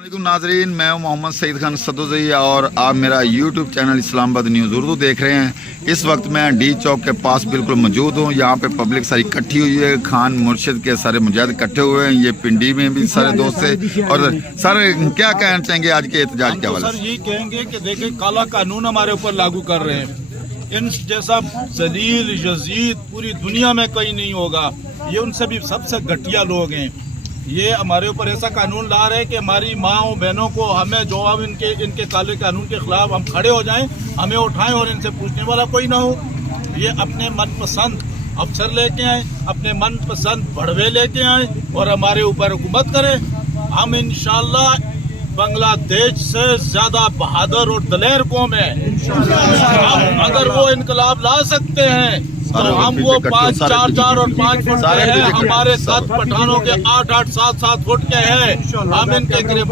वालेकुम नाजरीन, मैं हूं मोहम्मद सईद खान सदोज़ई और आप मेरा YouTube channel Islamabad news Urdu देख रहे हैं। इस वक्त मैं डी चौक के पास बिल्कुल मौजूद हूं। यहाँ पे पब्लिक सारी इकट्ठी हुई है। खान मुर्शिद के सारे मुजाहिद इकट्ठे हुए हैं। ये पिंडी में भी सारे दोस्त है। और सर क्या कहना चाहेंगे आज के एहतजाज के हवाले सर यही कहेंगे कि देखिए काला कानून हमारे ऊपर लागू कर रहे हैं। इन जैसा जलील यजीद पूरी दुनिया में कहीं नहीं होगा। ये उनसे भी सबसे घटिया लोग हैं। ये हमारे ऊपर ऐसा कानून ला रहे हैं कि हमारी माँओं बहनों को हमें जो अब इनके काले कानून के खिलाफ हम खड़े हो जाएं, हमें उठाएं और इनसे पूछने वाला कोई ना हो। ये अपने मनपसंद अफसर लेके आए, अपने मनपसंद बढ़वे लेके आए और हमारे ऊपर हुकूमत करें। हम इंशाल्लाह बांग्लादेश से ज्यादा बहादुर और दलेर कौम है। अगर वो इनकलाब ला सकते हैं तो हम वो 5, 4, 4 और 5 फुट के हैं। हमारे 7 पठानों के 8, 8, 7, 7 फुट के हैं। हम इनके गिरफ्तार